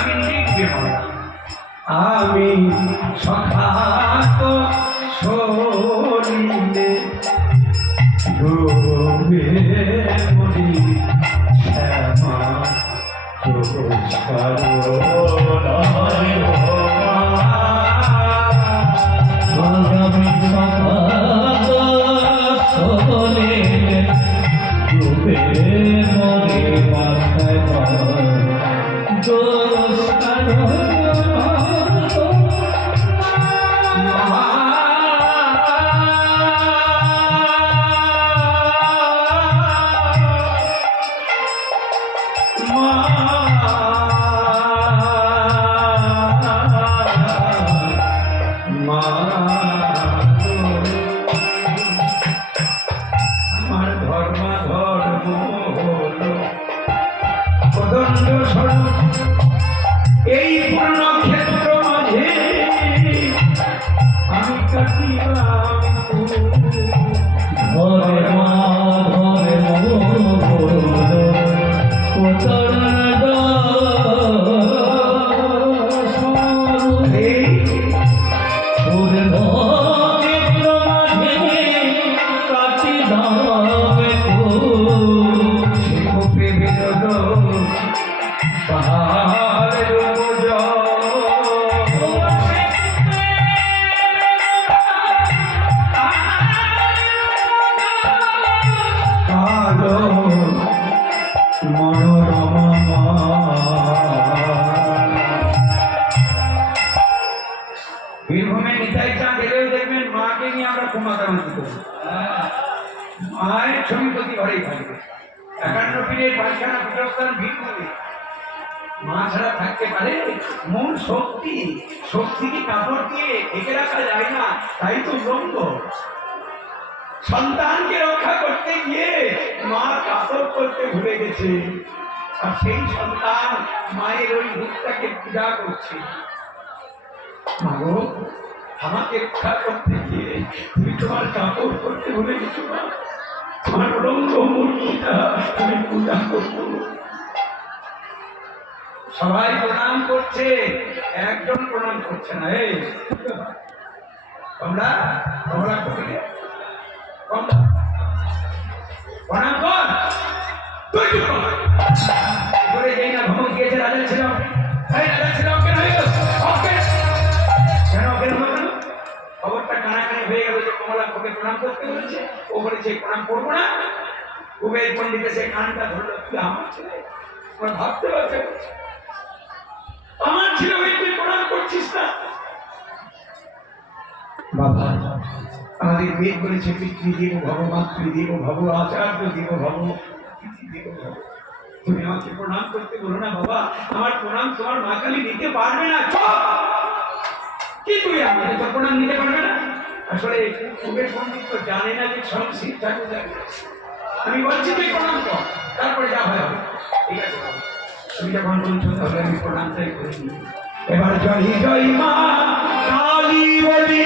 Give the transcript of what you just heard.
আমি লিখবে আমি সখাত শরীরে ডুবে মরি শ্যামা এই পূর্ণ ক্ষেত্র মাঝে আমি কাটিলাম ধরে মা ধরে বীরভূমে নিতাই চা গেলেও দেখবেন মাকে নিয়ে আমরা কুমাকামাতি করি। মায়ের ছবি প্রতি ঘরেই থাকবে। 51 পীরের পায়খানা পীঠস্থান বীরভূমে মা ছাড়া থাকতে পারে? মূল শক্তি, শক্তিকে কাপড় দিয়ে ঢেকে রাখা যায় না, তাই তো উলঙ্গ। সন্তানকে রক্ষা করতে গিয়ে মা কাপড় করতে ভুলে গেছে, আর সেই সন্তান মায়ের ওই রূপটাকে পূজা করছে। মাগো, আমাকে রক্ষা করতে গিয়ে তুমি তোমার কাপড় করতে ভুলে গেছো না, তোমার উলঙ্গ মূর্তিটা তুমি পূজা করবো। সবাই প্রণাম করছে, একজন প্রণাম করছে না। এই তোমরা করলে প্রণাম কর, তুই করে যাই না। ভ্রমণ গিয়েছে রাজা ছিল, রাজা ছিল কেন হয়ে গেল? খবরটা কানাকানি হয়ে গেল যে কমলা ওকে প্রণাম করতে বলেছে, ও বলেছে প্রণাম করবো না। কুবের পণ্ডিত সে কানটা ধরলো, তুই আমার ছেলে, ভাবতে পারছে আমার ছিল তুই প্রণাম করছিস না। বাবা আমাদের বেদ বলেছে পিতৃদেব ভব, মাতৃদেব ভব, আচার্য দেব ভব, দেব ভব। তুমি আমাকে প্রণাম করতে বলো না বাবা, আমার প্রণাম তোমার মা কালী নিতে পারবে না। কি তুই আমাকে তো প্রণাম নিতে পারবে না? আসলে কুবের পণ্ডিত তো জানে না যে সংশীত ঠাকুর যাবে। আমি বলছি তুই প্রণাম কর, তারপরে যা হয় ঠিক আছে। তুমি যখন বলছো তাহলে আমি প্রণামটাই করি। এবার জয় জয় মা কালী বলি।